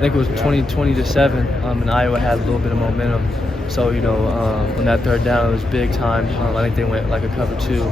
think it was 20-7, and Iowa had a little bit of momentum. So, on that third down, it was big time. I think they went like a cover 2,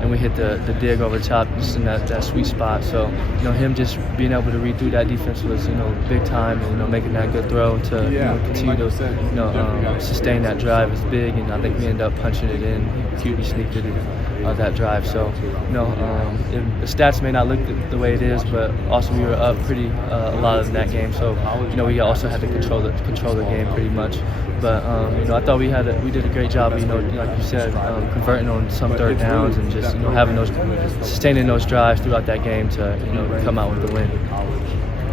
and we hit the dig over the top just in that sweet spot. So, him just being able to read through that defense was, big time, and, making that good throw to continue to, sustain that drive is big, and I think we ended up punching it in. QB sneaked it in that drive. So, the stats may not look the way it is, but also we were up pretty a lot in that game. So, we also had to control the game pretty much. But I thought we did a great job. Like you said, converting on some third downs and just sustaining those drives throughout that game to come out with the win.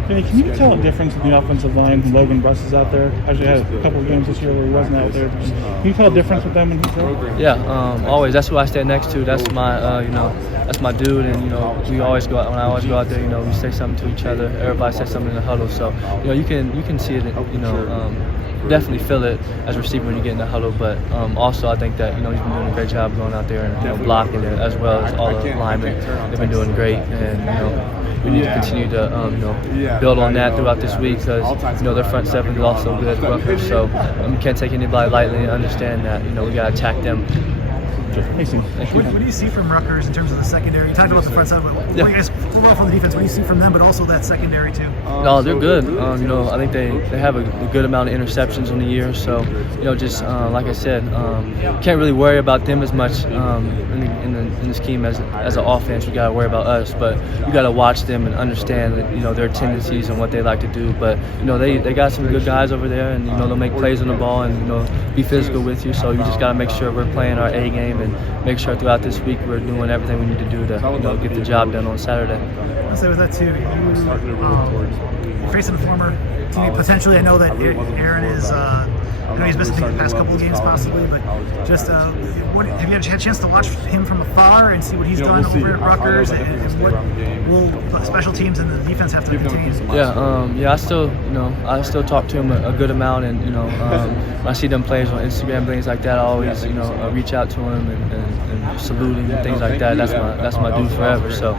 Hey, can you tell a difference in the offensive line when Logan Buss is out there? Actually, had a couple of games this year where he wasn't out there. Can you tell a difference with them when he's there? Yeah, always. That's who I stand next to. That's my, that's my dude. And we always go out. When I always go out there, we say something to each other. Everybody says something in the huddle. So you can see it. Definitely feel it as a receiver when you get in the huddle. But also I think that he's been doing a great job going out there and blocking it, as well as all the linemen. They've been doing great, and we need to continue to build on that throughout this week, because their front seven is also good at Rutgers. So we can't take anybody lightly and understand that we got to attack them. Thank you. What do you see from Rutgers in terms of the secondary? You talked about the front seven, but I guess overall from the defense, what do you see from them, but also that secondary too? No, they're good. I think they have a good amount of interceptions on the year. So, just like I said, can't really worry about them as much in the scheme as an offense. We got to worry about us, but you got to watch them and understand that, their tendencies and what they like to do. But they got some good guys over there, and they'll make plays on the ball and be physical with you. So you just got to make sure we're playing our A game and make sure throughout this week we're doing everything we need to do to get the job done on Saturday. I'll say with that too, you're facing a former teammate potentially. I know that Aron is. I know he's missed the past couple of games possibly, but just have you had a chance to watch him from afar and see what he's done over at Rutgers, and what will special teams and the defense have to continue? Yeah, I still talk to him a good amount, and when I see them plays on Instagram, things like that, I always reach out to him and salute him and things like that. That's my dude forever. So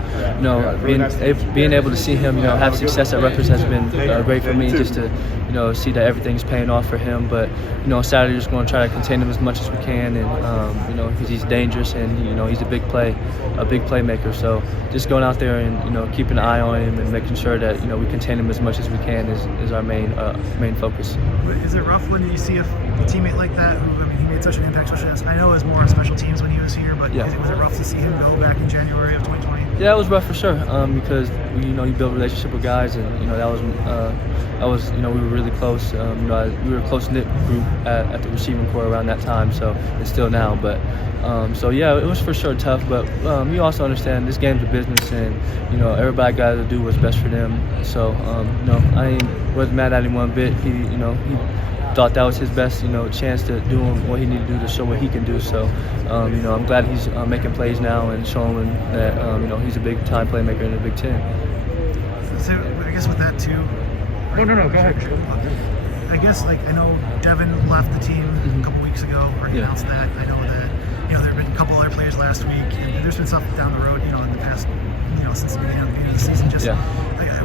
being able to see him have success at Rutgers has been great for me, just to see that everything's paying off for him. But Saturday, just going to try to contain him as much as we can, and because he's dangerous and he's a big playmaker. So just going out there and keeping an eye on him and making sure that we contain him as much as we can is our main focus. Is it rough when you see a teammate like that who he made such an impact? Especially, I know it was more on special teams when he was here, but was it rough to see him go back in January of 2020? Yeah, it was rough for sure, because you build a relationship with guys, and that was we were really close. We were a close knit group at the receiving corps around that time. So it's still now, but it was for sure tough. But you also understand this game's a business, and everybody got to do what's best for them. So I wasn't mad at him one bit. He thought that was his best chance to do what he needed to do to show what he can do. So I'm glad he's making plays now and showing that he's a big time playmaker in the Big Ten. So I guess with that too. No, go ahead. I guess I know Devin left the team a couple weeks ago, or he announced that. I know that there have been a couple other players last week, and there's been stuff down the road in the past since the beginning of the season.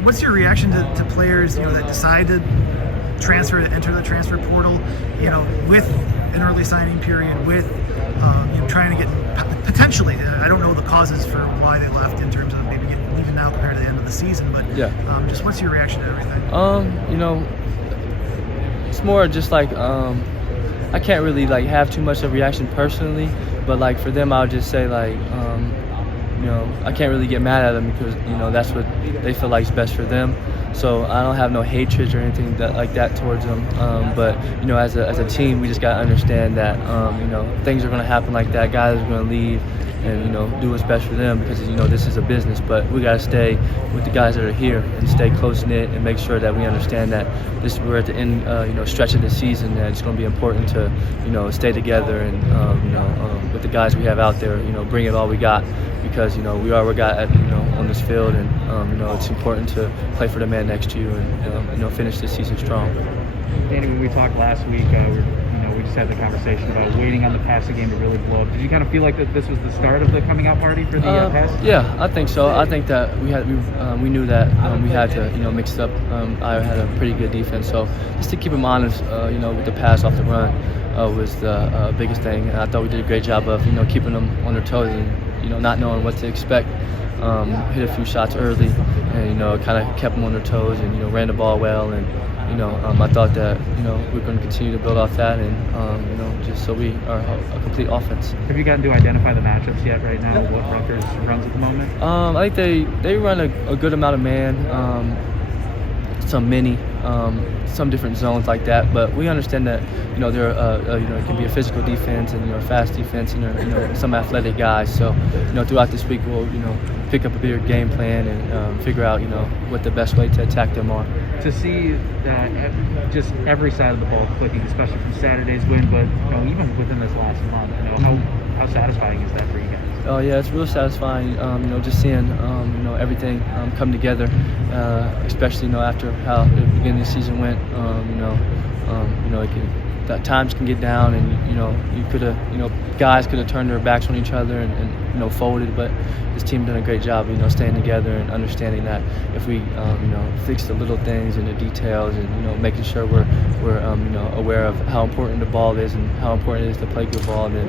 What's your reaction to players that decide to enter the transfer portal with an early signing period, with trying to get potentially, I don't know the causes for why they left in terms of maybe leaving now compared to the end of the season, but just what's your reaction to everything? It's more just I can't really have too much of a reaction personally, but for them, I would just say I can't really get mad at them, because that's what they feel like is best for them. So I don't have no hatred or anything like that towards them. But as a team, we just gotta understand that things are gonna happen like that. Guys are gonna leave, and do what's best for them, because this is a business. But we gotta stay with the guys that are here and stay close knit and make sure that we understand that we're at the end stretch of the season, that it's gonna be important to stay together and with the guys we have out there, bring it all we got, because we are what got on this field, and it's important to play for the man next to you and finish this season strong. Danny, when we talked last week, we're we just had the conversation about waiting on the passing game to really blow up. Did you kind of feel like that this was the start of the coming out party for the pass? Yeah, I think so. I think that we knew that we had to mix it up. I had a pretty good defense, so just to keep them honest, with the pass off the run was the biggest thing. And I thought we did a great job of keeping them on their toes and not knowing what to expect. Hit a few shots early, and kind of kept them on their toes, and ran the ball well, and I thought that we're going to continue to build off that, and just so we are a complete offense. Have you gotten to identify the matchups yet right now? What Rutgers runs at the moment? I think they run a good amount of man, some mini, some different zones like that. But we understand that they're it can be a physical defense and a fast defense, and they're some athletic guys. So throughout this week we'll pick up a bigger game plan and figure out what the best way to attack them are. To see that just every side of the ball clicking, especially from Saturday's win, but even within this last month, how satisfying is that for you guys? Oh yeah, it's real satisfying. Just seeing everything come together, especially after how the beginning of the season went. That times can get down, and you could have guys could have turned their backs on each other and folded, but this team done a great job staying together and understanding that if we fix the little things and the details and making sure we're aware of how important the ball is and how important it is to play good ball, then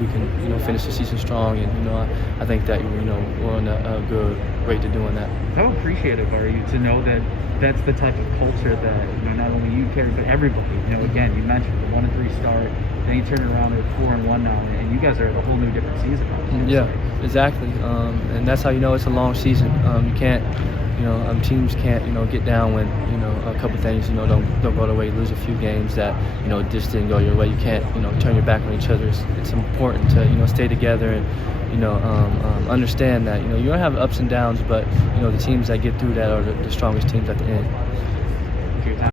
we can finish the season strong, and I think that we're on a good rate to doing that. How appreciative are you to know that that's the type of culture that not only you carry but everybody? Again, you mentioned the 1-3 start, then you turn around to 4-1 now, and you guys are at a whole new different season. Yeah, exactly, and that's how it's a long season. You can't. Teams can't, get down when, a couple things, don't go their way. Lose a few games that, just didn't go your way. You can't, turn your back on each other. It's important to, stay together and, understand that, you're going to have ups and downs, but, the teams that get through that are the strongest teams at the end.